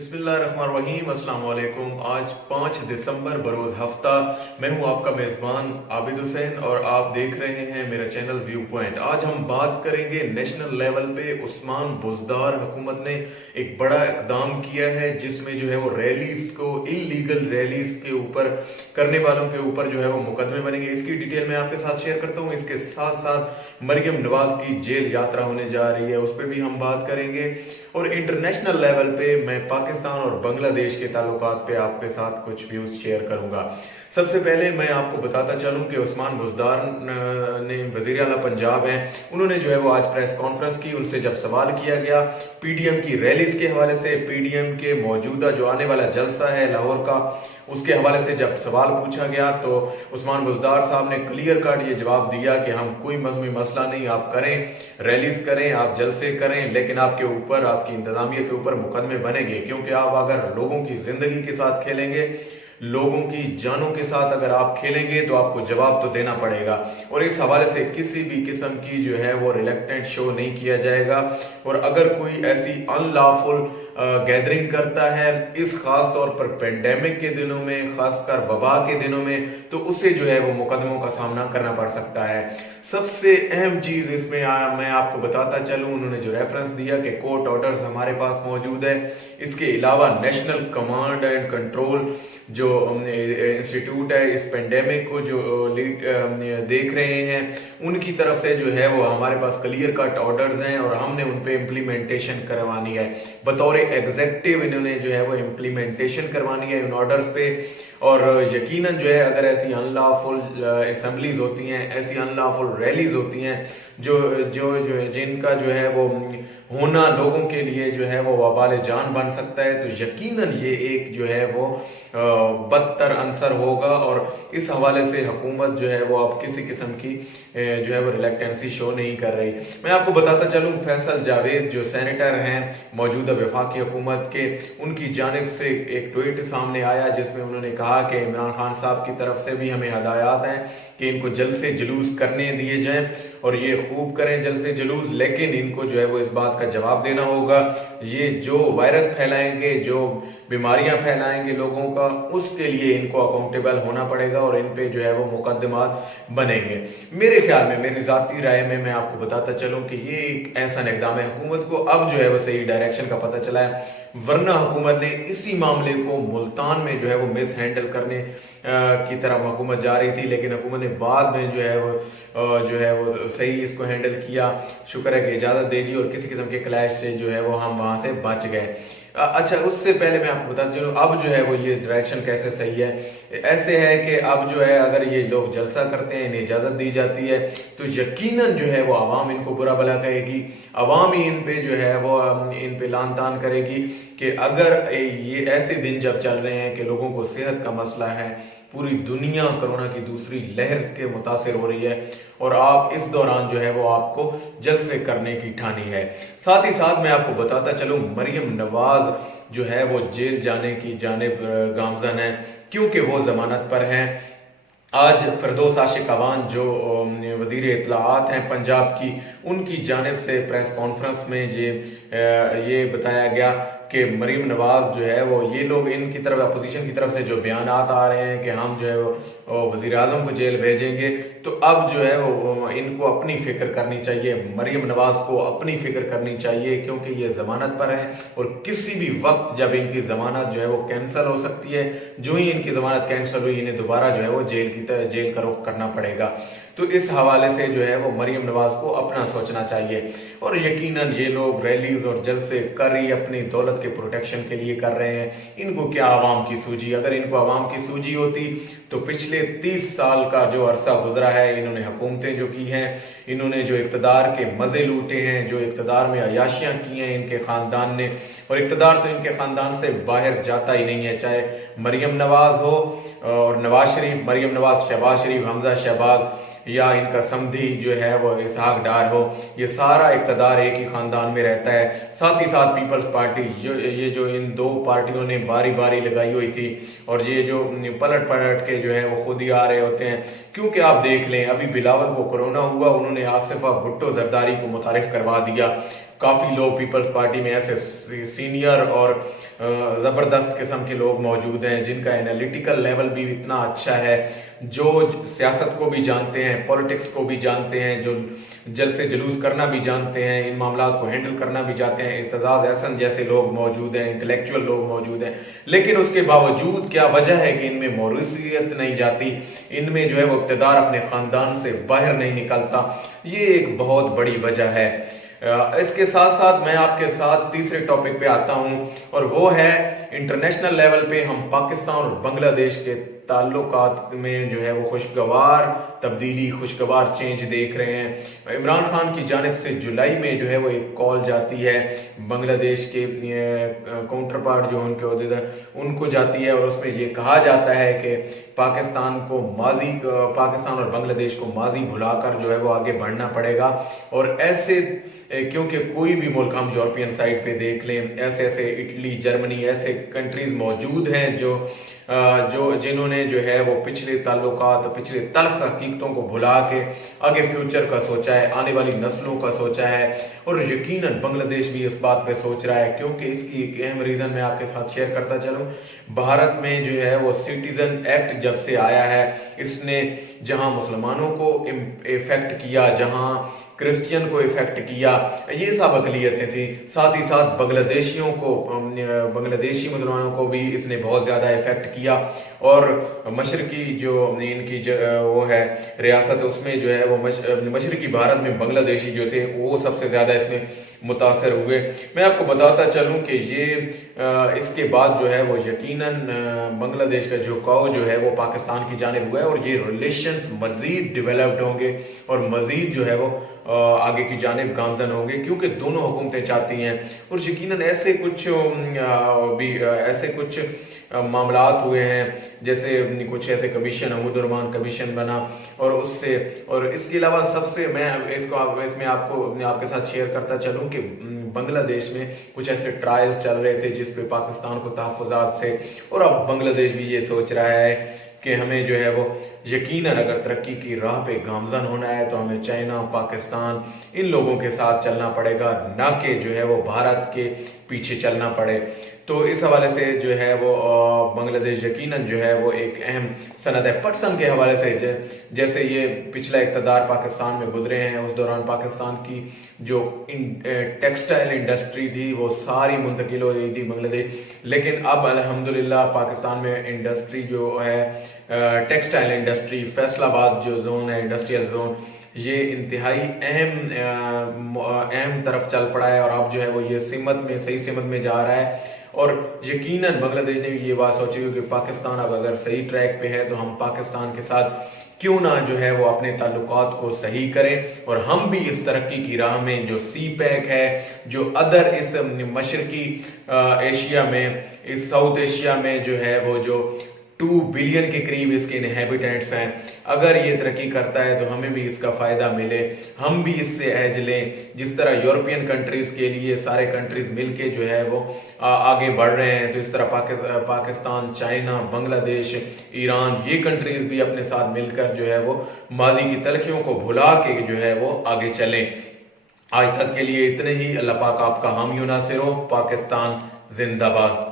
बिस्मिल्लाहिर्रहमानिर्रहीम। अस्सलाम वालेकुम। आज 5 दिसंबर बरोज़ हफ्ता। मैं हूं आपका मेज़बान आबिद हुसैन और आप देख रहे हैं मेरा चैनल व्यू पॉइंट। आज हम बात करेंगे नेशनल लेवल पे उस्मान बुज़दार हुकूमत ने एक बड़ा इक़दाम किया है जिसमें जो है वो रैलीज को, इलीगल रैलीज के ऊपर करने वालों के ऊपर जो है वो मुकदमे बनेंगे। इसकी डिटेल मैं आपके साथ शेयर करता हूँ। इसके साथ साथ मरियम नवाज की जेल यात्रा होने जा रही है, उस पर भी हम बात करेंगे। और इंटरनेशनल लेवल पे मैं पाकिस्तान और बांग्लादेश के ताल्लुकात पे आपके साथ कुछ व्यूज शेयर करूंगा। सबसे पहले मैं आपको बताता चलूं कि उस्मान बुज़दार ने वजीर आला पंजाब हैं, उन्होंने जो है वो आज प्रेस कॉन्फ्रेंस की। उनसे जब सवाल किया गया पीडीएम की रैलीज के हवाले से, पीडीएम के मौजूदा जो आने वाला जलसा है लाहौर का, उसके हवाले से जब सवाल पूछा गया तो उस्मान बुज़दार साहब ने क्लियर कट ये जवाब दिया कि हम कोई मजहबी मसला नहीं, आप करें, रैलीज करें, आप जलसे करें, लेकिन आपके ऊपर, आपकी इंतजामिया के ऊपर मुकदमे बनेंगे। क्योंकि आप अगर लोगों की जिंदगी के साथ खेलेंगे, लोगों की जानों के साथ अगर आप खेलेंगे तो आपको जवाब तो देना पड़ेगा। और इस हवाले से किसी भी किस्म की जो है वो रिलेक्टेंट शो नहीं किया जाएगा। और अगर कोई ऐसी अनलॉफुल गैदरिंग करता है इस खास तौर पर पेंडेमिक के दिनों में, खासकर वबा के दिनों में, तो उसे जो है वो मुकदमों का सामना करना पड़ सकता है। सबसे अहम चीज इसमें मैं आपको बताता चलूं, उन्होंने जो रेफरेंस दिया कि कोर्ट ऑर्डर्स हमारे पास मौजूद है। इसके अलावा नेशनल कमांड एंड कंट्रोल जो इंस्टीट्यूट है इस पेंडेमिक को जो देख रहे हैं, उनकी तरफ से जो है वो हमारे पास क्लियर कट ऑर्डर्स हैं और हमने उन पे इम्प्लीमेंटेशन करवानी है। बतौर एग्जेक्टिव इन्होंने जो है वो इम्प्लीमेंटेशन करवानी है उन ऑर्डर्स पे। और यकीनन जो है अगर ऐसी अनलॉफुल असेंबलीज होती हैं, ऐसी अनलॉफुल रैलीज होती हैं जो जो जो जिनका जो है वो होना लोगों के लिए जो है वो वबाल जान बन सकता है, तो यकीनन ये एक जो है वो बदतर अंसर होगा। और इस हवाले से हुकूमत जो है वो अब किसी किस्म की जो है वो रिलेक्टेंसी शो नहीं कर रही। मैं आपको बताता चलूं, फैसल जावेद जो सेनेटर हैं मौजूदा वफाकी हुकूमत के, उनकी जानिब से एक ट्वीट सामने आया जिसमें उन्होंने कहा कि इमरान खान साहब की तरफ से भी हमें हदायत हैं कि इनको जलसे जुलूस करने दिए जाएं और ये खूब करें जलसे जुलूस, लेकिन इनको जो है वो इस बात का जवाब देना होगा। ये जो वायरस फैलाएंगे, जो बीमारियां फैलाएंगे लोगों का, उसके लिए इनको अकाउंटेबल होना पड़ेगा और इन पे जो है वो मुकदमात बनेंगे। मेरे ख्याल में, मेरी जाती राय में मैं आपको बताता चलूं कि ये एक ऐसा इक़दाम है, हुकूमत को अब जो है वो सही डायरेक्शन का पता चला है। वरना हुकूमत ने इसी मामले को मुल्तान में जो है वो मिस हैंडल करने की तरफ हुकूमत जा रही थी, लेकिन हुकूमत ने बाद में जो है वो सही इसको हैंडल किया। शुक्र है कि इजाजत दे दी और किसी किस्म के क्लैश से जो है वो हम वहां से बच गए। अच्छा, उससे पहले मैं आपको बताता चलूं अब जो है वो ये डायरेक्शन कैसे सही है। ऐसे है कि अब जो है अगर ये लोग जलसा करते हैं, इन्हें इजाजत दी जाती है, तो यकीनन जो है वो आवाम इनको बुरा भला कहेगी, आवाम ही इन पे जो है वो इन पे लान तान करेगी कि अगर ये ऐसे दिन जब चल रहे हैं कि लोगों को सेहत का मसला है, पूरी दुनिया कोरोना की दूसरी लहर के मुतासिर हो रही है और आप इस दौरान जो है वो आपको जलसे करने की ठानी है। साथ ही साथ मैं आपको बताता चलूं, मरियम नवाज जो है वो जेल जाने की जानिब गामजन है क्योंकि वो जमानत पर हैं। आज फिरदौस आशिक अवान जो वजीर इत्तलाआत हैं पंजाब की, उनकी जानिब से प्रेस कॉन्फ्रेंस में ये बताया गया कि मरीम नवाज जो है वो, ये लोग इनकी तरफ, अपोजिशन की तरफ से जो बयानात आ रहे हैं कि हम जो है वो वजीर आजम को जेल भेजेंगे, तो अब जो है वो इनको अपनी फिक्र करनी चाहिए, मरीम नवाज को अपनी फिक्र करनी चाहिए क्योंकि ये जमानत पर है और किसी भी वक्त जब इनकी जमानत जो है वो कैंसिल हो सकती है। जो ही इनकी जमानत कैंसिल हुई, इन्हें दोबारा जो है वो जेल का रुख करना पड़ेगा। तो इस हवाले से जो है वो मरियम नवाज को अपना सोचना चाहिए। और यकीनन ये लोग रैलीज और जलसे कर ही अपनी दौलत के प्रोटेक्शन के लिए कर रहे हैं। इनको क्या आवाम की सूझी? अगर इनको आवाम की सूझी होती तो पिछले 30 साल का जो अरसा गुजरा है, इन्होंने हुकूमतें जो की हैं, इन्होंने जो इक्तदार के मजे लूटे हैं, जो इक्तदार में अयाशियां की हैं इनके खानदान ने, और इक्तदार तो इनके खानदान से बाहर जाता ही नहीं है, चाहे मरियम नवाज हो और नवाज शरीफ, मरियम नवाज, शहबाज शरीफ, हमजा शहबाज, या इनका समधी जो है वो इसहाक डार हो, ये सारा इक्तदार एक ही खानदान में रहता है। साथ ही साथ पीपल्स पार्टी, जो इन दो पार्टियों ने बारी बारी लगाई हुई थी और ये जो पलट पलट के जो है वो खुद ही आ रहे होते हैं। क्योंकि आप देख लें, अभी बिलावल को कोरोना हुआ, उन्होंने आसिफा भुट्टो जरदारी को मुतारिफ करवा दिया। काफी लोग पीपल्स पार्टी में ऐसे सीनियर और ज़बरदस्त किस्म के लोग मौजूद हैं, जिनका एनालिटिकल लेवल भी इतना अच्छा है, जो सियासत को भी जानते हैं, पॉलिटिक्स को भी जानते हैं, जो जल से जुलूस करना भी जानते हैं, इन मामलात को हैंडल करना भी जानते हैं। इर्तज़ाज़ एहसन जैसे लोग मौजूद हैं, इंटेलेक्चुअल लोग मौजूद हैं। लेकिन उसके बावजूद क्या वजह है कि इनमें मौरूसियत नहीं जाती, इनमें जो है वो इक़्तिदार अपने ख़ानदान से बाहर नहीं निकलता? ये एक बहुत बड़ी वजह है। इसके साथ साथ मैं आपके साथ तीसरे टॉपिक पे आता हूं, और वो है इंटरनेशनल लेवल पे हम पाकिस्तान और बांग्लादेश के ताल्लुकात में जो है वो खुशगवार तब्दीली, खुशगवार चेंज देख रहे हैं। इमरान खान की जानिब से जुलाई में जो है वो एक कॉल जाती है बांग्लादेश के काउंटर पार्ट जो उनके उहदेदार उनको जाती है, और उसमें ये कहा जाता है कि पाकिस्तान और बांग्लादेश को माजी भुलाकर जो है वो आगे बढ़ना पड़ेगा। और ऐसे क्योंकि कोई भी मुल्क हम यूरोपियन साइड पे देख लें, ऐसे ऐसे इटली, जर्मनी, ऐसे कंट्रीज मौजूद हैं जो जिन्होंने जो है वो पिछले ताल्लुकात, पिछले तल्ख हकीकतों को भुला के आगे फ्यूचर का सोचा है, आने वाली नस्लों का सोचा है। और यकीनन बांग्लादेश भी इस बात पे सोच रहा है, क्योंकि इसकी एक अहम रीज़न मैं आपके साथ शेयर करता चलूँ। भारत में जो है वो सिटीजन एक्ट जब से आया है, इसने जहां मुसलमानों को इफेक्ट किया, जहां क्रिश्चियन को इफेक्ट किया, ये सब अकलियतें थी। साथ ही साथ बांग्लादेशियों को, बांग्लादेशी मुसलमानों को भी इसने बहुत ज़्यादा इफेक्ट किया। और मशरकी जो इनकी वो है रियासत, उसमें जो है वो मशरकी भारत में बांग्लादेशी जो थे वो सबसे ज़्यादा इसमें मुतासर हुए। मैं आपको बताता चलूं कि ये इसके बाद जो है वो यकीनन बांग्लादेश का झुकाव जो है वो पाकिस्तान की जानिब हुआ है, और ये रिलेशंस मजीद डेवलप्ड होंगे और मजीद जो है वो आगे की जानिब गामजन होंगे, क्योंकि दोनों हुकूमतें चाहती हैं। और यकीनन ऐसे कुछ मामलात हुए हैं, जैसे कुछ ऐसे कमीशन, अहमदुर्रहमान कमीशन बना, और उससे, और इसके अलावा सबसे मैं इसमें आपको आपके साथ शेयर करता चलूं कि बांग्लादेश में कुछ ऐसे ट्रायल्स चल रहे थे जिस पे पाकिस्तान को तहफ़्फ़ुज़ात से, और अब बांग्लादेश भी ये सोच रहा है कि हमें जो है वो यकीनन अगर तरक्की की राह पे गामजन होना है तो हमें चाइना, पाकिस्तान, इन लोगों के साथ चलना पड़ेगा, ना कि जो है वो भारत के पीछे चलना पड़े। तो इस हवाले से जो है वो बांग्लादेश यकीनन जो है वो एक अहम सनद है। पटसन के हवाले से जैसे ये पिछला इक़्तिदार पाकिस्तान में गुजरे हैं, उस दौरान पाकिस्तान की जो टेक्सटाइल इंडस्ट्री थी वो सारी मुंतकिल हो गई थी बांग्लादेश। लेकिन अब अल्हम्दुलिल्लाह पाकिस्तान में इंडस्ट्री जो है, टेक्सटाइल इंडस्ट्री, फैसलाबाद जो जोन है, इंडस्ट्रियल जोन, ये इंतहाई अहम तरफ चल पड़ा है, और अब जो है वो ये सही सिमत में जा रहा है। और यकीनन बांग्लादेश ने भी ये बात सोची कि पाकिस्तान अब अगर सही ट्रैक पे है तो हम पाकिस्तान के साथ क्यों ना जो है वो अपने ताल्लुकात को सही करें, और हम भी इस तरक्की की राह में जो सी पैक है, जो अदर इस मशरकी एशिया में, इस साउथ एशिया में जो है वो जो 2 बिलियन के करीब इसके इनहेबिटेंट्स हैं, अगर ये तरक्की करता है तो हमें भी इसका फ़ायदा मिले, हम भी इससे एज लें। जिस तरह यूरोपियन कंट्रीज़ के लिए सारे कंट्रीज़ मिलके जो है वो आगे बढ़ रहे हैं, तो इस तरह पाकिस्तान, चाइना, बांग्लादेश, ईरान, ये कंट्रीज़ भी अपने साथ मिलकर जो है वो माजी की तलखियों को भुला के जो है वो आगे चलें। आज तक के लिए इतने ही। अल्लाह पाक आपका हामी नासिर हो। पाकिस्तान जिंदाबाद।